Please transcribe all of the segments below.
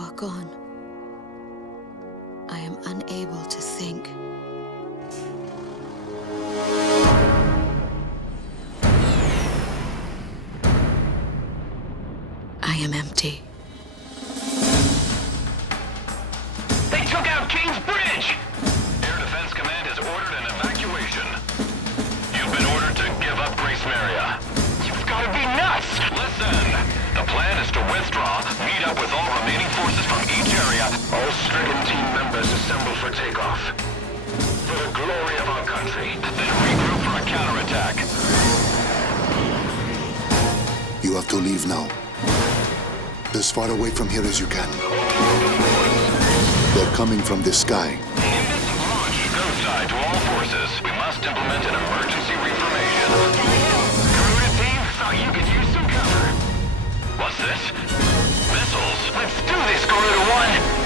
walk on, I am unable to think. I am empty. They took out King's Bridge! Air Defense Command has ordered an evacuation. You've been ordered to give up Grace Maria. You've got to be nuts! Listen! The plan is to withdraw, meet up with all remaining forces from each area. All stricken team members assemble for takeoff. For the glory of our country, then regroup for a counterattack. You have to leave now. As far away from here as you can. They're coming from the sky. Invisible launch, go side to all forces. We must implement an emergency reformation. Garuda team, thought you could use some cover. What's this? Missiles. Let's do this, Garuda 1!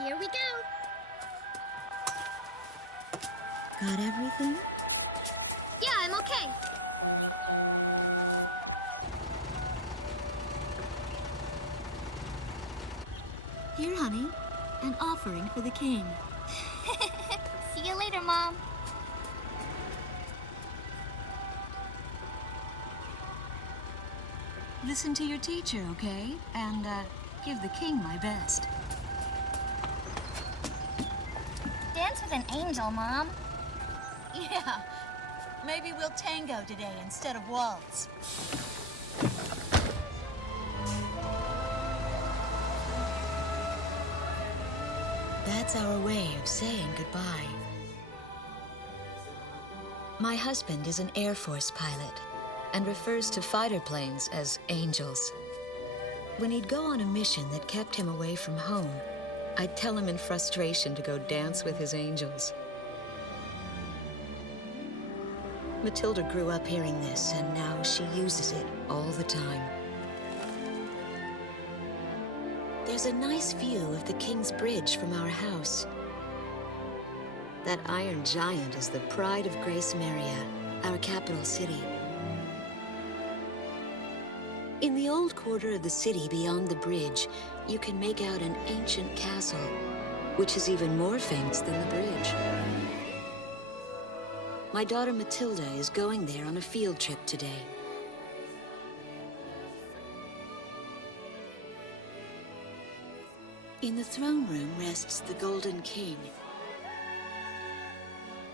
Here we go. Got everything? Yeah, I'm okay. Here, honey, an offering for the king. See you later, Mom. Listen to your teacher, okay? And, give the king my best. Dance with an angel, Mom. Yeah. Maybe we'll tango today instead of waltz. That's our way of saying goodbye. My husband is an Air Force pilot and refers to fighter planes as angels. When he'd go on a mission that kept him away from home, I'd tell him in frustration to go dance with his angels. Matilda grew up hearing this, and now she uses it all the time. There's a nice view of the King's Bridge from our house. That iron giant is the pride of Grace Maria, our capital city. In the old quarter of the city beyond the bridge, you can make out an ancient castle, which is even more famous than the bridge. My daughter Matilda is going there on a field trip today. In the throne room rests the Golden King.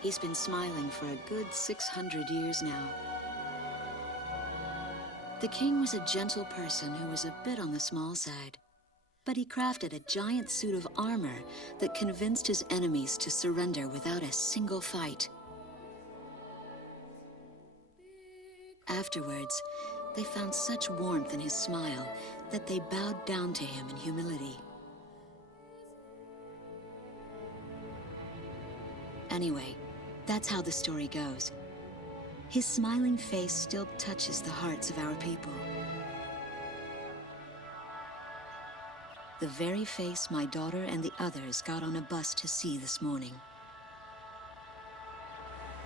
He's been smiling for a good 600 years now. The king was a gentle person who was a bit on the small side, but he crafted a giant suit of armor that convinced his enemies to surrender without a single fight. Afterwards, they found such warmth in his smile that they bowed down to him in humility. Anyway, that's how the story goes. His smiling face still touches the hearts of our people. The very face my daughter and the others got on a bus to see this morning.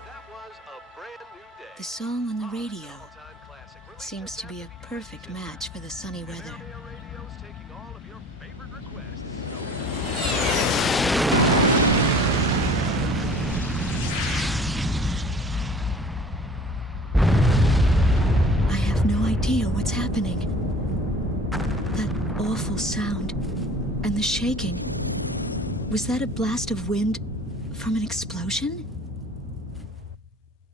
That was a brand new day. The song on the radio seems to be a perfect match for the sunny weather. Radio's taking all of your favorite requests. I have no idea what's happening. That awful sound and the shaking. Was that a blast of wind from an explosion?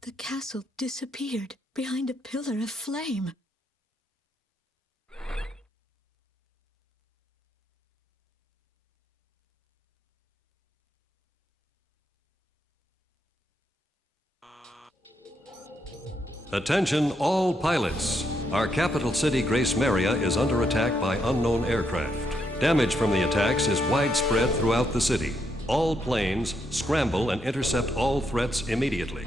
The castle disappeared behind a pillar of flame. Attention all pilots. Our capital city, Grace Maria, is under attack by unknown aircraft. Damage from the attacks is widespread throughout the city. All planes scramble and intercept all threats immediately.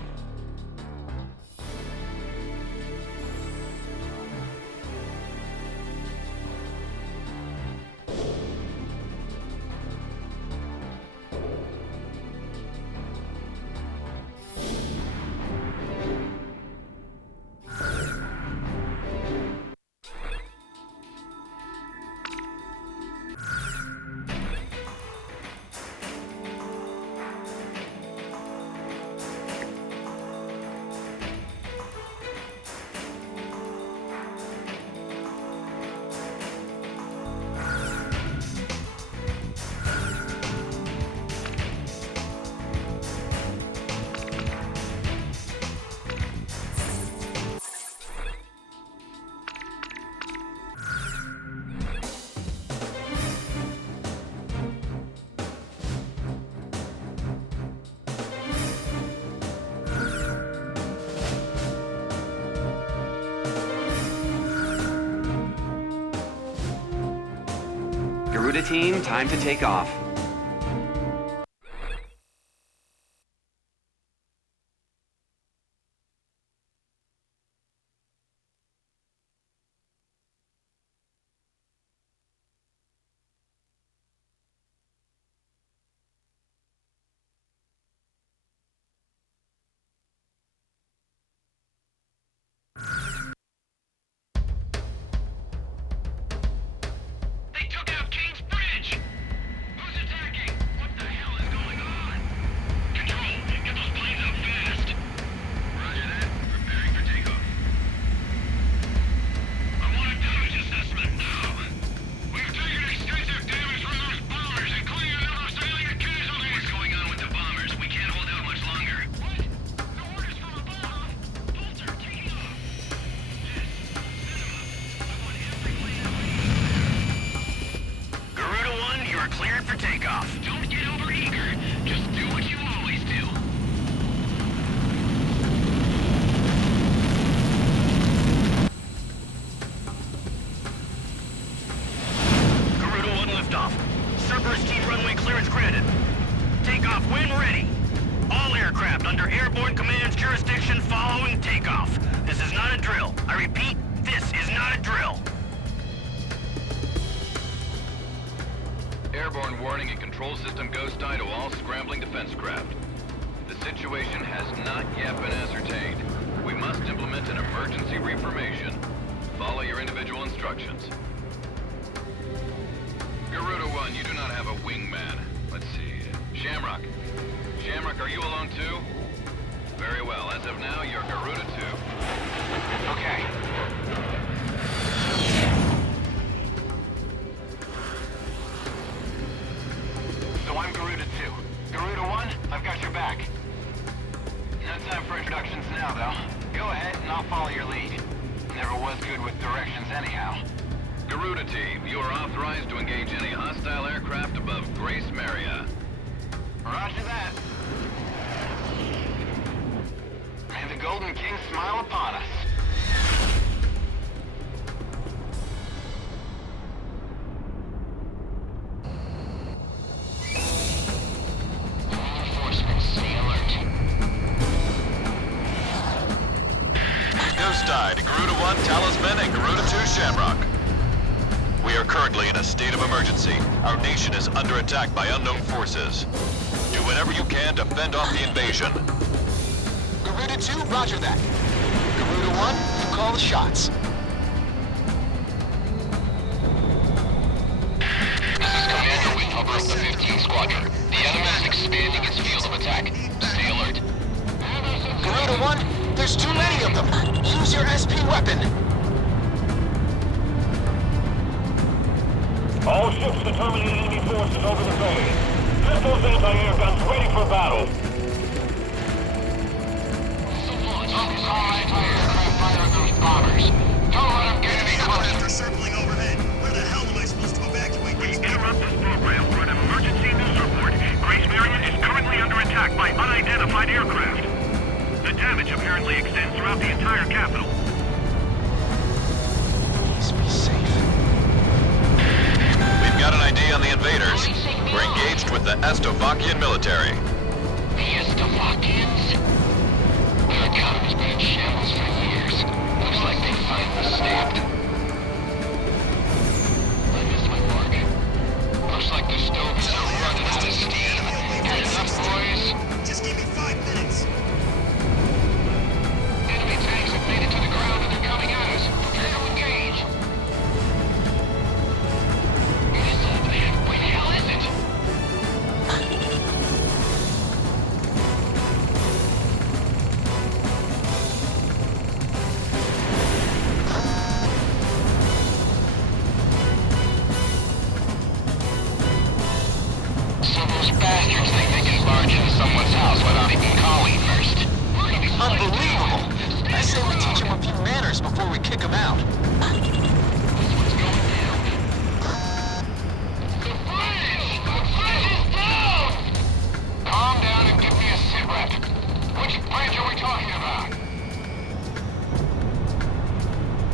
Garuda team, time to take off. They took out King's Bridge! Who's attacking? What the hell is going on? Control, get those planes up fast! Roger that. Preparing for takeoff. I want a damage assessment now! We've taken extensive damage from those bombers, including a number of civilian casualties! What's going on with the bombers? We can't hold out much longer. What? The orders from above! Bolter, taking off! Yes, send them up. I want every plane to leave. Garuda 1, you are cleared for takeoff. Don't get overeager. Just do what you always do. Garuda 1 liftoff. Cerberus team runway clearance granted. Takeoff when ready. All aircraft under Airborne Command's jurisdiction following takeoff. This is not a drill. I repeat, this is not a drill. Airborne warning and control system ghost eye to all scrambling defense craft. The situation has not yet been ascertained. We must implement an emergency reformation. Follow your individual instructions. Garuda 1, you do not have a wingman. Let's see. Shamrock. Shamrock, are you alone too? Very well. As of now, you're Garuda 2. Okay. So I'm Garuda 2. Garuda 1, I've got your back. No time for introductions now, though. Go ahead and I'll follow your lead. Never was good with directions anyhow. Garuda team, you are authorized to engage any hostile aircraft above Grace Maria. Roger that. May the Golden King smile upon us. BANDAI to Garuda 1 Talisman and Garuda 2 Shamrock. We are currently in a state of emergency. Our nation is under attack by unknown forces. Do whatever you can to fend off the invasion. Garuda 2, roger that. Garuda 1, you call the shots. This is Commander Windhover of the 15th Squadron. The enemy is expanding its field of attack. Stay alert. Garuda 1, there's too many of them. Use your SP weapon. All ships determining enemy forces over the bay. Get those anti-air guns ready for battle. Anti-aircraft firing those bombers. Don't let them get any closer. They're circling overhead. Where the hell am I supposed to evacuate? We interrupt this program for an emergency news report. Grace Marion is currently under attack by unidentified aircraft. The damage apparently extends throughout the entire capital. Please be safe. We've got an ID on the invaders. We're engaged with the Estovakian military. The Estovakians? Their economy's been in shambles for years. Looks like they finally snapped. I missed my mark. Looks like the stoves are running out of steam. Get enough, boys? Just give me 5 minutes. Enemy tanks have made it to the ground and they're coming at us. Prepare to engage. Where the hell is it? So those bastards think they can barge into someone's house without even calling first. Unbelievable. I say we teach them a few manners before we kick them out. This one's going down. The bridge! The bridge is down! Calm down and give me a sit rep. Which bridge are we talking about?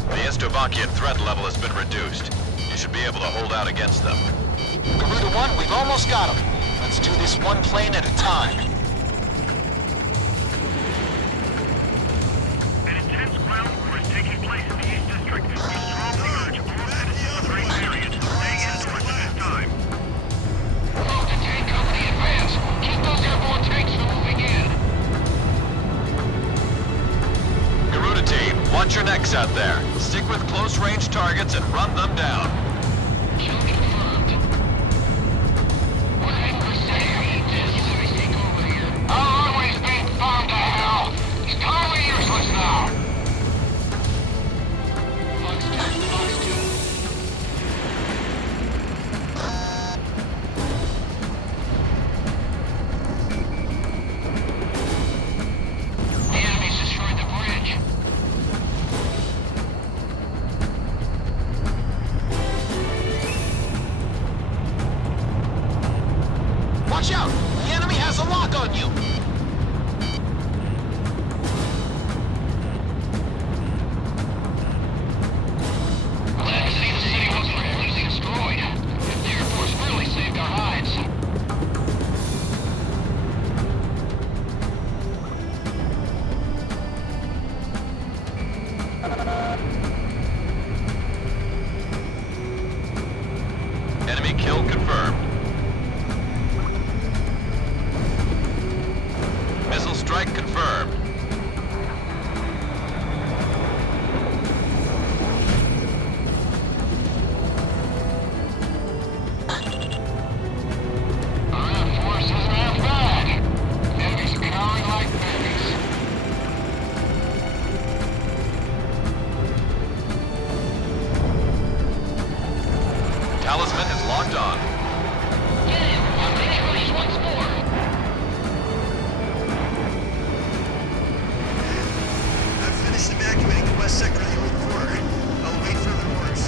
The Estovakian threat level has been reduced. You should be able to hold out against them. Garuda 1, we've almost got them. Let's do this one plane at a time. An intense ground war is taking place in the East District. We strongly urge all citizens of Grace Marion to stay indoors at this time. Move the tank company advance. Keep those airborne tanks from moving in. Garuda team, watch your necks out there. Stick with close-range targets and run them down. Kill confirmed. We're in Crusade. Take over here. Our runway's being bombed to hell. It's totally useless now. Fox 2, Fox 2. The enemy's destroyed the bridge. Watch out! The enemy has a lock on you! Glad to see the city wasn't completely destroyed. The Air Force really saved our hides. Enemy kill confirmed. Missile strike confirmed. Our force isn't half bad. Enemies are cowering like babies. Talisman is locked on. Get him! I'll take orders once more. I've finished evacuating the west sector of the old quarter. I'll await further orders.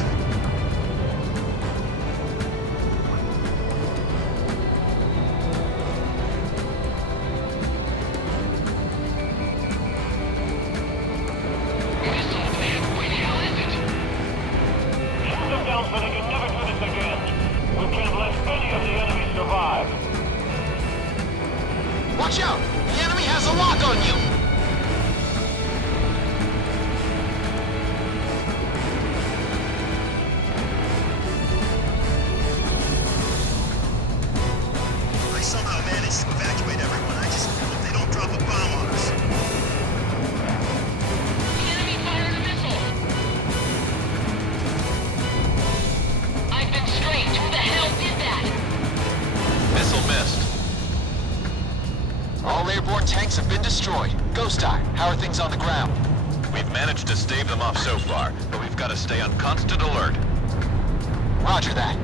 Where the hell is it? Shoot them down so they can never do this again. We can't let any of the enemy survive. Watch out! The enemy has a lock on you! tanks have been destroyed. Ghost Eye, how are things on the ground? We've managed to stave them off so far, but we've got to stay on constant alert. Roger that.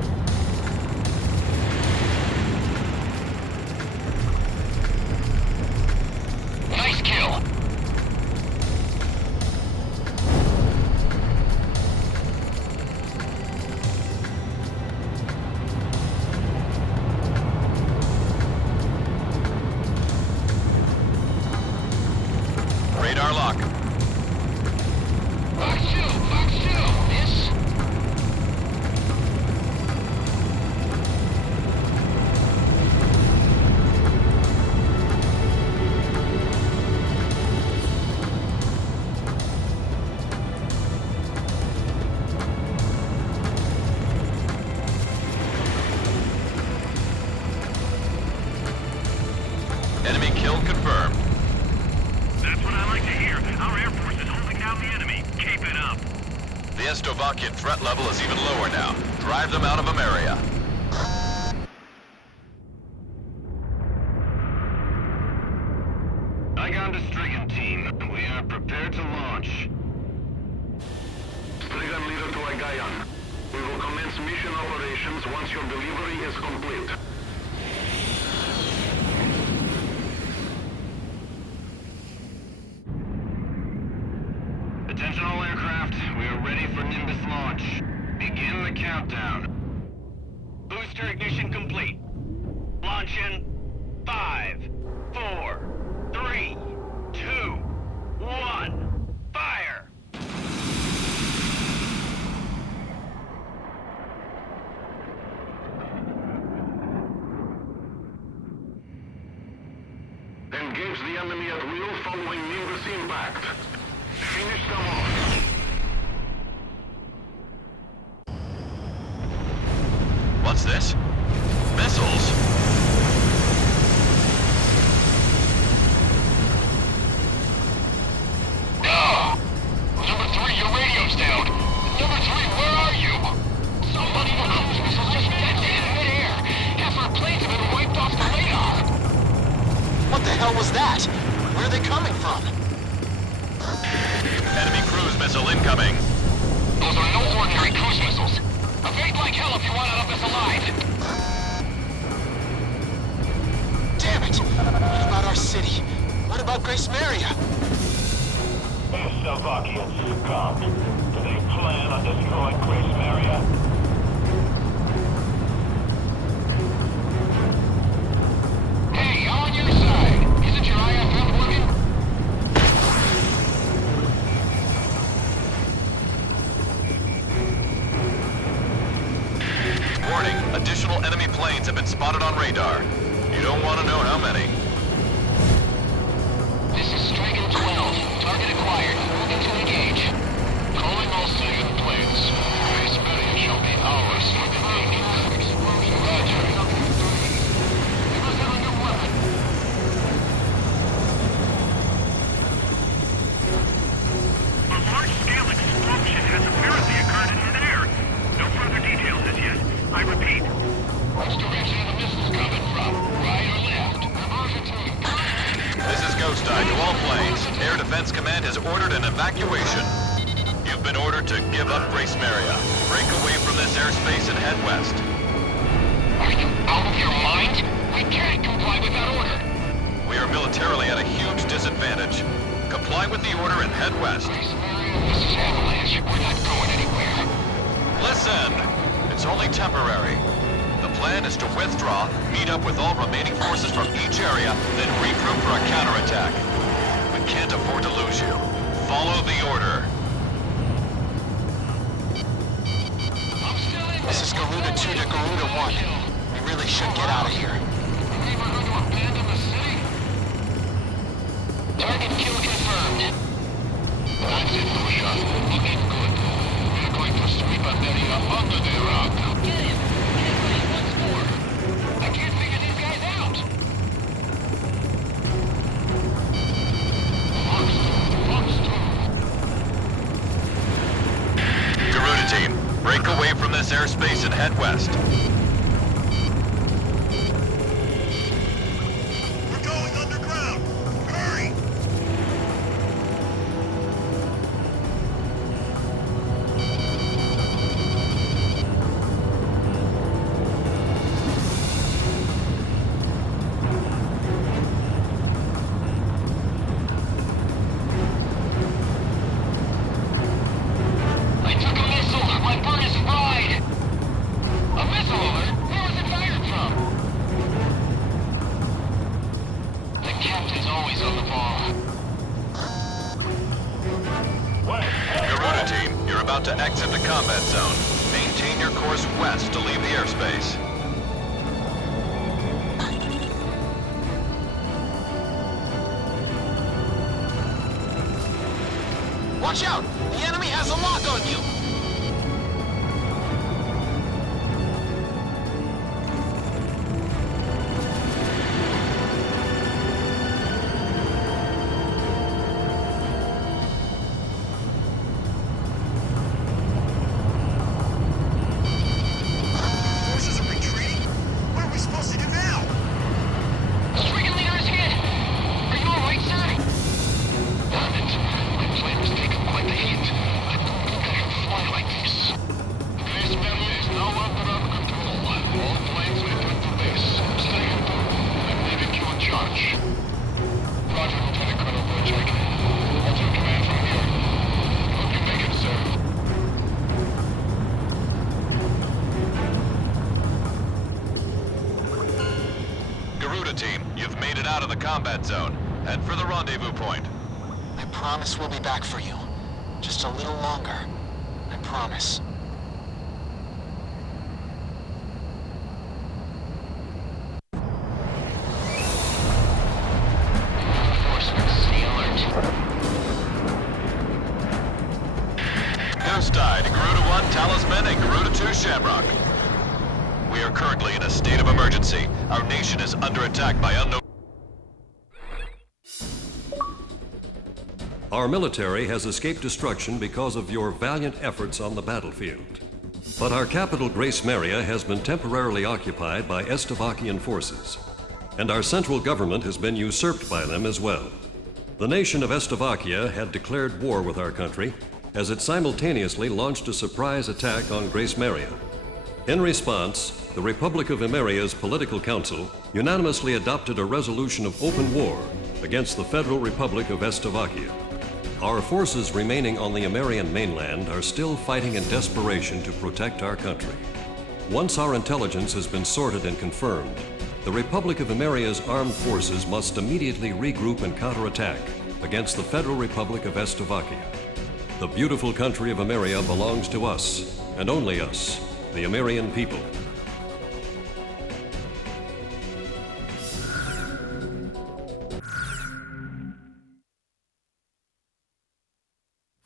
Nice kill. Radar lock. Fox 2, miss. Enemy kill confirmed. That's what I like to hear. Our Air Force is holding down the enemy. Keep it up. The Estovakian threat level is even lower now. Drive them out of Ameria. Igon to Strigan team. We are prepared to launch. Strigan leader to Igayan. We will commence mission operations once your delivery is complete. Attention all aircraft, we are ready for Nimbus launch. Begin the countdown. Booster ignition complete. Launch in 5, 4, 3, 2, 1. Fire! Engage the enemy at will following Nimbus impact. Finish them off. What's this? Missiles? Number 3, your radio's down. Number 3, where are you? Somebody with cruise missiles just detonated in midair. Half our planes have been wiped off the radar. What the hell was that? Where are they coming from? Enemy cruise missile incoming. Those are no ordinary cruise missiles. Evade like hell if you want out of this alive. Damn it! What about our city? What about Grace Maria? Slovakians succumb. Do they plan on destroying Grace Maria? Hey, I'm on your side. Isn't your IFM working? Warning, additional enemy planes have been spotted on radar. You don't want to know how many. This is Strigan 12. Target acquired. Moving to engage. Calling all Strigan planes. Grace Maria shall be ours for the taking. Explosion. Roger. We must have a new weapon. A large-scale explosion has apparently occurred in midair. No further details as yet. I repeat. Which direction are the missiles coming from? Right or left? Reversion team. This is Ghost Eye to all planes. Air Defense Command has ordered an evacuation. You've been ordered to give up Grace Maria. Break away from this airspace and head west. Are you out of your mind? We can't comply with that order. We are militarily at a huge disadvantage. Comply with the order and head west. Grace Maria, this is Avalanche. We're not going anywhere. Listen! It's only temporary. The plan is to withdraw, meet up with all remaining forces from each area, then regroup for a counterattack. We can't afford to lose you. Follow the order. I'm still in This is Garuda 2 to Garuda 1. We really should get out of here. We were going to abandon the city? Target kill confirmed. That's it, Lucia. Looking good. We're going to sweep America under the rug. Get him! Get ready once more! I can't figure these guys out! Fox 2. Garuda team, break away from this airspace and head west. We're going underground! Hurry! about to exit the combat zone. Maintain your course west to leave the airspace. Watch out! The enemy has a lock on you! Forces are retreating? What are we supposed to do now? Stricken leader is hit! Are you alright, sir? Damn it. My plane has taken quite the hit. I don't think I should fly like this. Grace Maria is now under our control. All planes return to base. Stay in port. I'm leaving you in charge. Roger, Lieutenant Colonel Burchak. I'll take command from here. Hope you make it, sir. Garuda team, you've made it out of the combat zone. Head for the rendezvous point. I promise we'll be back for you. Just a little longer. I promise. Reinforcements, stay alert. Ghost died, Garuda 1 Talisman and Garuda 2 Shamrock. We are currently in a state of emergency. Our nation is under attack by unknown... Our military has escaped destruction because of your valiant efforts on the battlefield. But our capital, Grace Maria, has been temporarily occupied by Estavakian forces, and our central government has been usurped by them as well. The nation of Estavakia had declared war with our country as it simultaneously launched a surprise attack on Grace Maria. In response, the Republic of Emeria's Political Council unanimously adopted a resolution of open war against the Federal Republic of Estavakia. Our forces remaining on the Emerian mainland are still fighting in desperation to protect our country. Once our intelligence has been sorted and confirmed, the Republic of Emeria's armed forces must immediately regroup and counterattack against the Federal Republic of Estavakia. The beautiful country of Emeria belongs to us, and only us, the Emerian people.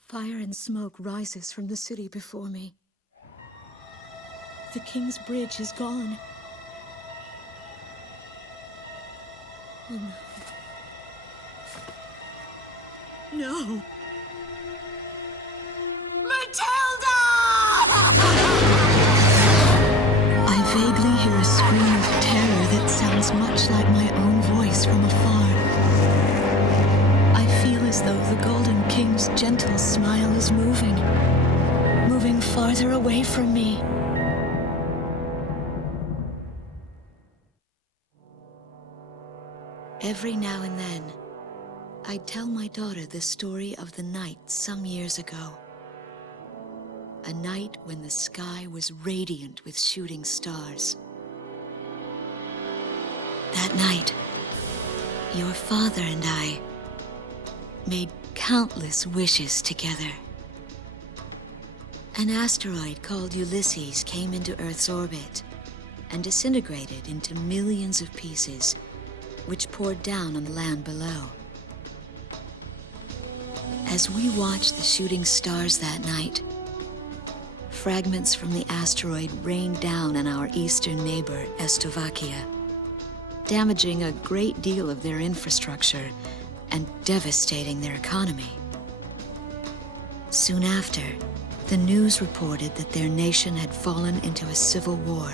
Fire and smoke rises from the city before me. The King's Bridge is gone. Oh no. No! Matilda! I vaguely hear a scream of terror that sounds much like my own voice from afar. I feel as though the Golden King's gentle smile is moving farther away from me. Every now and then, I tell my daughter the story of the night some years ago. A night when the sky was radiant with shooting stars. That night, your father and I made countless wishes together. An asteroid called Ulysses came into Earth's orbit and disintegrated into millions of pieces, which poured down on the land below. As we watched the shooting stars that night, fragments from the asteroid rained down on our eastern neighbor, Estavakia, damaging a great deal of their infrastructure and devastating their economy. Soon after, the news reported that their nation had fallen into a civil war,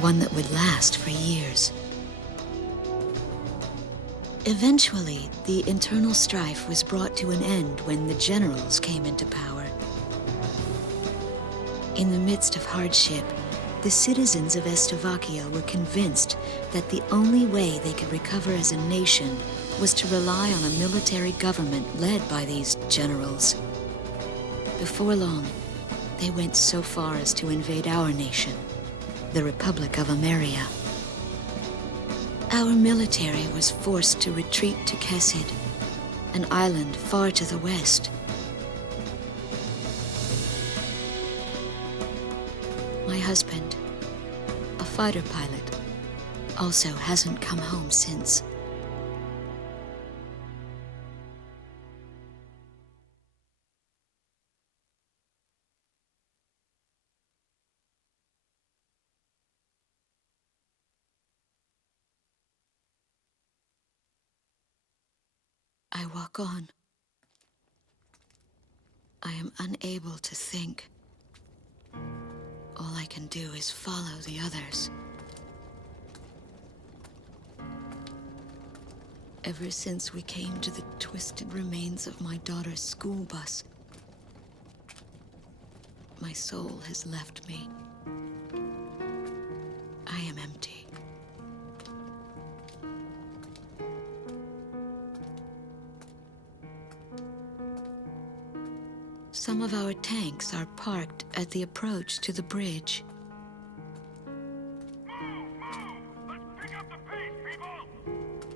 one that would last for years. Eventually, the internal strife was brought to an end when the generals came into power. In the midst of hardship, the citizens of Estavakia were convinced that the only way they could recover as a nation was to rely on a military government led by these generals. Before long, they went so far as to invade our nation, the Republic of Emeria. Our military was forced to retreat to Kesid, an island far to the west. My husband, a fighter pilot, also hasn't come home since. I walk on. I am unable to think. All I can do is follow the others. Ever since we came to the twisted remains of my daughter's school bus, my soul has left me. I am empty. Some of our tanks are parked at the approach to the bridge.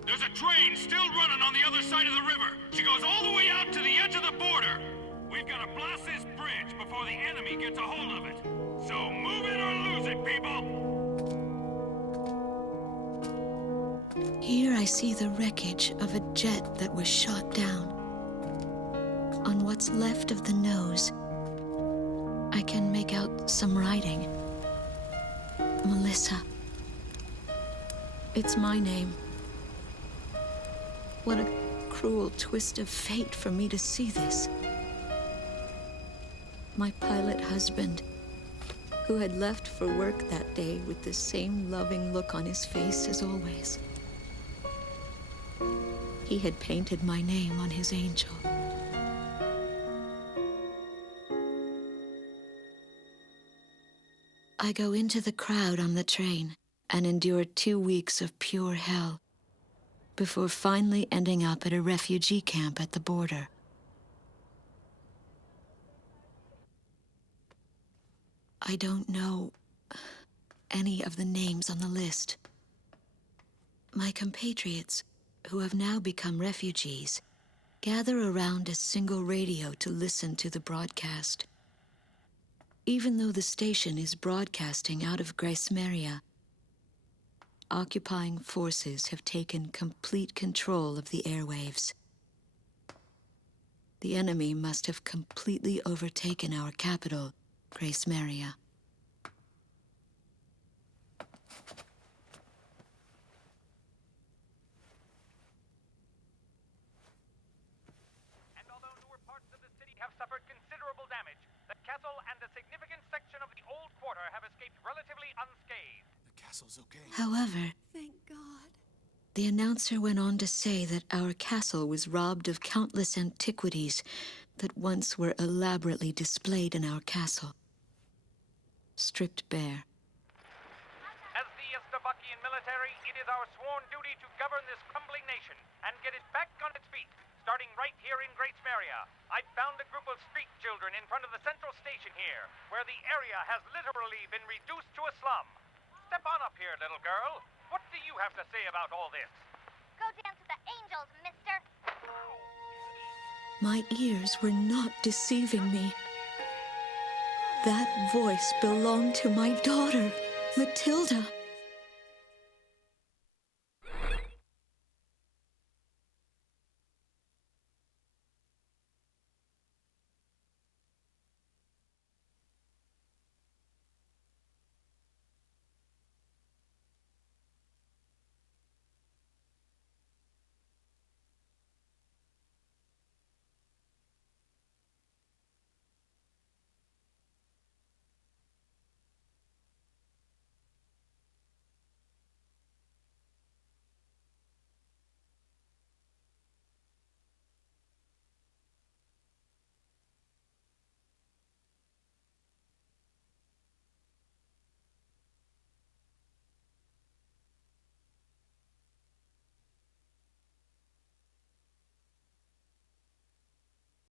There's a train still running on the other side of the river. She goes all the way out to the edge of the border. We've got to blast this bridge before the enemy gets a hold of it. So move it or lose it, people! Here I see the wreckage of a jet that was shot down. On what's left of the nose, I can make out some writing. Melissa. It's my name. What a cruel twist of fate for me to see this. My pilot husband, who had left for work that day with the same loving look on his face as always. He had painted my name on his angel. I go into the crowd on the train and endure 2 weeks of pure hell before finally ending up at a refugee camp at the border. I don't know any of the names on the list. My compatriots, who have now become refugees, gather around a single radio to listen to the broadcast. Even though the station is broadcasting out of Grace Maria, occupying forces have taken complete control of the airwaves. The enemy must have completely overtaken our capital, Grace Maria. And although newer parts of the city have suffered considerable damage, the castle and a significant section of the old quarter have escaped relatively unscathed. The castle's okay. However, Thank God. the announcer went on to say that our castle was robbed of countless antiquities that once were elaborately displayed in our castle. Stripped bare. As the Slovakian military, it is our sworn duty to govern this crumbling nation and get it back on its feet, starting right here in Grace Maria. I found a group of street children in front of the central station here, where the area has literally been reduced to a slum. Step on up here, little girl. What do you have to say about all this? Go dance with the angels, mister. My ears were not deceiving me. That voice belonged to my daughter, Matilda.